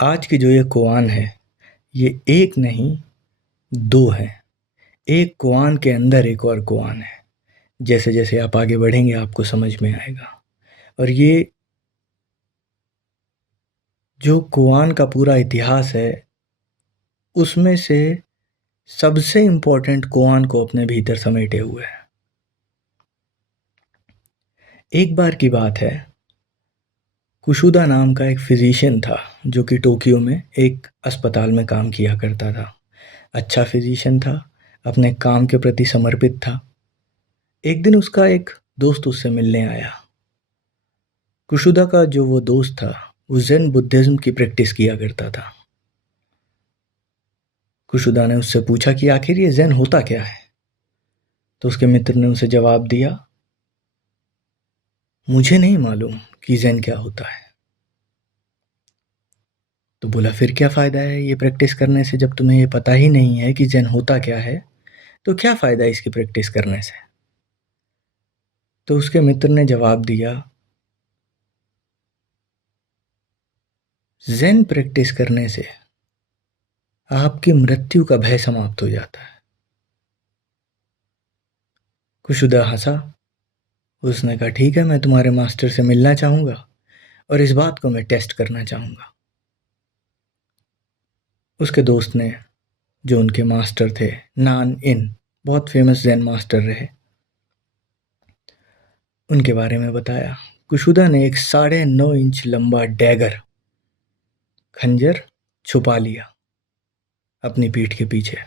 आज की जो ये कोआन है, ये एक नहीं, 2 हैं। एक कोआन के अंदर एक और कोआन है। जैसे-जैसे आप आगे बढ़ेंगे आपको समझ में आएगा। और ये जो कोआन का पूरा इतिहास है, उसमें से सबसे इम्पोर्टेंट कोआन को अपने भीतर समेटे हुए है। एक बार की बात है, कुशुदा नाम का एक फिज़िशियन था, जो कि टोक्यो में एक अस्पताल में काम किया करता था। अच्छा फिज़िशियन था, अपने काम के प्रति समर्पित था। एक दिन उसका एक दोस्त उससे मिलने आया। कुशुदा का जो वो दोस्त था, वो ज़ेन बुद्धिज़्म की प्रैक्टिस किया करता था। कुशुदा ने उससे पूछा कि आखिर ये ज़ेन होता क्या है? तो उसके मित्र ने उसे जवाब दिया, मुझे नहीं मालूम कि ज़ेन क्या होता है। तो बोला फिर क्या फ़ायदा है ये प्रैक्टिस करने से, जब तुम्हें ये पता ही नहीं है कि ज़ेन होता क्या है, तो क्या फ़ायदा है इसकी प्रैक्टिस करने से? तो उसके मित्र ने जवाब दिया, ज़ेन प्रैक्टिस करने से आपकी मृत्यु का भय समाप्त हो जाता है। कुशुदा हंसा। उसने कहा ठीक है, मैं तुम्हारे मास्टर से मिलना चाहूँगा और इस बात को मैं टेस्ट करना चाहूँगा। उसके दोस्त ने, जो उनके मास्टर थे, नान इन, बहुत फेमस ज़ेन मास्टर रहे, उनके बारे में बताया। कुशुदा ने एक 9.5 इंच लंबा डैगर, खंजर, छुपा लिया अपनी पीठ के पीछे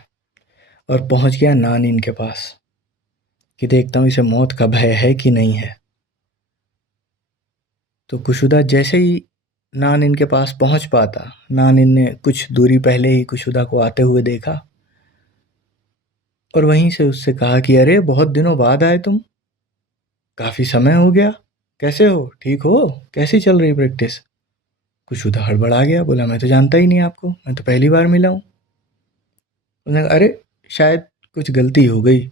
और पहुंच गया नान इन के पास कि देखता हूँ इसे मौत का भय है कि नहीं है। तो कुशुदा जैसे ही नान इन के पास पहुंच पाता, नान इन ने कुछ दूरी पहले ही कुशुदा को आते हुए देखा और वहीं से उससे कहा कि अरे बहुत दिनों बाद आए तुम, काफ़ी समय हो गया, कैसे हो, ठीक हो, कैसी चल रही प्रैक्टिस? कुशुदा हड़बड़ा गया, बोला मैं तो जानता ही नहीं आपको, मैं तो पहली बार मिला हूँ। उसने कहा अरे शायद कुछ गलती हो गई,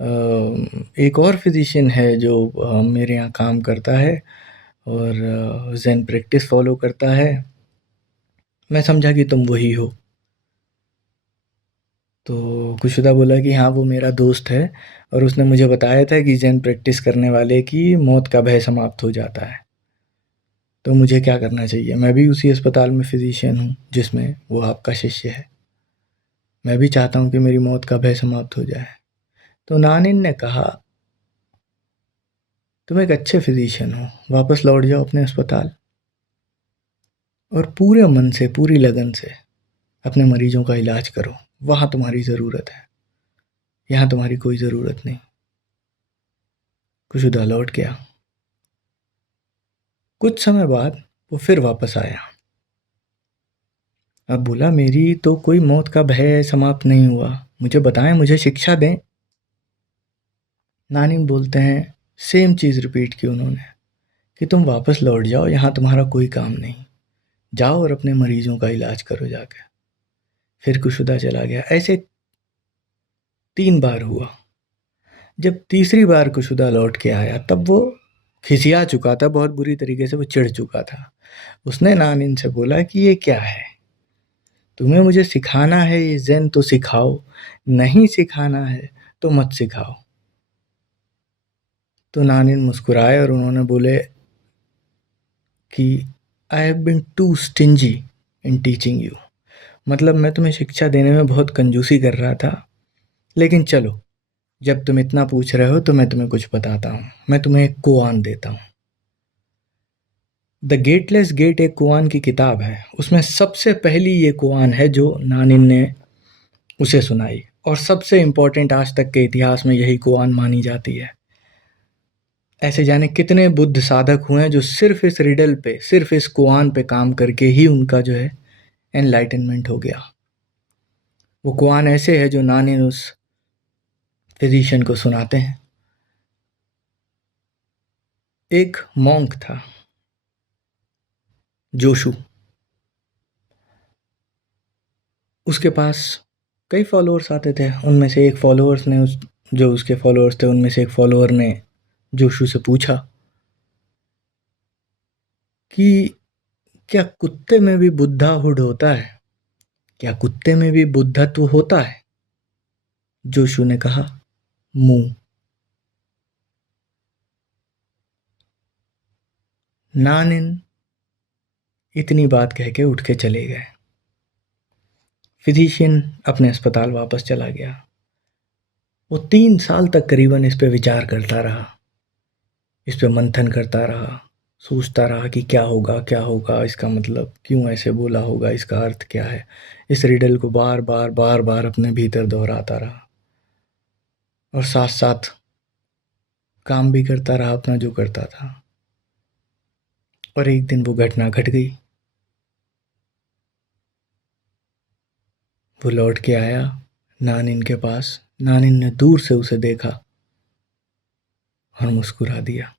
एक और फिजिशियन है जो मेरे यहाँ काम करता है और ज़ेन प्रैक्टिस फॉलो करता है, मैं समझा कि तुम वही हो। तो कुशुदा बोला कि हाँ वो मेरा दोस्त है और उसने मुझे बताया था कि ज़ेन प्रैक्टिस करने वाले की मौत का भय समाप्त हो जाता है। तो मुझे क्या करना चाहिए? मैं भी उसी अस्पताल में फिजिशियन हूँ जिसमें वो आपका शिष्य है। मैं भी चाहता हूँ कि मेरी मौत का भय समाप्त हो जाए। तो नानिन ने कहा, तुम एक अच्छे फिजिशियन हो, वापस लौट जाओ अपने अस्पताल और पूरे मन से, पूरी लगन से अपने मरीजों का इलाज करो। वहाँ तुम्हारी ज़रूरत है, यहाँ तुम्हारी कोई ज़रूरत नहीं। कुशुदा लौट गया। कुछ समय बाद वो फिर वापस आया। अब बोला मेरी तो कोई मौत का भय समाप्त नहीं हुआ, मुझे बताएं, मुझे शिक्षा दें। नानी बोलते हैं, सेम चीज़ रिपीट की उन्होंने कि तुम वापस लौट जाओ, यहाँ तुम्हारा कोई काम नहीं, जाओ और अपने मरीजों का इलाज करो जाके। फिर कुशुदा चला गया। ऐसे 3 बार हुआ। जब तीसरी बार कुशुदा लौट के आया तब वो खिसिया चुका था, बहुत बुरी तरीके से वो चिढ़ चुका था। उसने नानिन से बोला कि ये क्या है, तुम्हें मुझे सिखाना है ये ज़ेन तो सिखाओ, नहीं सिखाना है तो मत सिखाओ। तो नानिन मुस्कुराए और उन्होंने बोले कि I have been too stingy in teaching you, मतलब मैं तुम्हें शिक्षा देने में बहुत कंजूसी कर रहा था, लेकिन चलो जब तुम इतना पूछ रहे हो तो मैं तुम्हें कुछ बताता हूँ, मैं तुम्हें एक कोआन देता हूँ। द गेटलेस गेट एक कुआन की किताब है, उसमें सबसे पहली ये कुआन है जो नानिन ने उसे सुनाई और सबसे इम्पोर्टेंट आज तक के इतिहास में यही कुआन मानी जाती है। ऐसे जाने कितने बुद्ध साधक हुए हैं जो सिर्फ इस रिडल पे, सिर्फ इस कुआन पे काम करके ही उनका जो है एनलाइटनमेंट हो गया। वो कुआन ऐसे है जो नानिन उस फिजिशियन को सुनाते हैं। एक मॉन्क था, जोशु, उसके पास कई फॉलोअर्स आते थे। उनमें से एक फॉलोअर्स ने जो उसके फॉलोअर्स थे उनमें से एक फॉलोअर ने जोशु से पूछा कि क्या कुत्ते में भी बुद्धाहुड होता है? क्या कुत्ते में भी बुद्धत्व होता है? जोशु ने कहा, मुंह। नानिन इतनी बात कह के उठ के चले गए। फिजिशियन अपने अस्पताल वापस चला गया। वो 3 साल तक करीबन इस पे विचार करता रहा, इस पे मंथन करता रहा, सोचता रहा कि क्या होगा, इसका मतलब क्यों ऐसे बोला होगा, इसका अर्थ क्या है। इस रिडल को बार बार बार बार अपने भीतर दोहराता रहा और साथ साथ काम भी करता रहा अपना जो करता था। और एक दिन वो घटना घट गई। वो लौट के आया नानिन के पास। नानिन ने दूर से उसे देखा और मुस्कुरा दिया।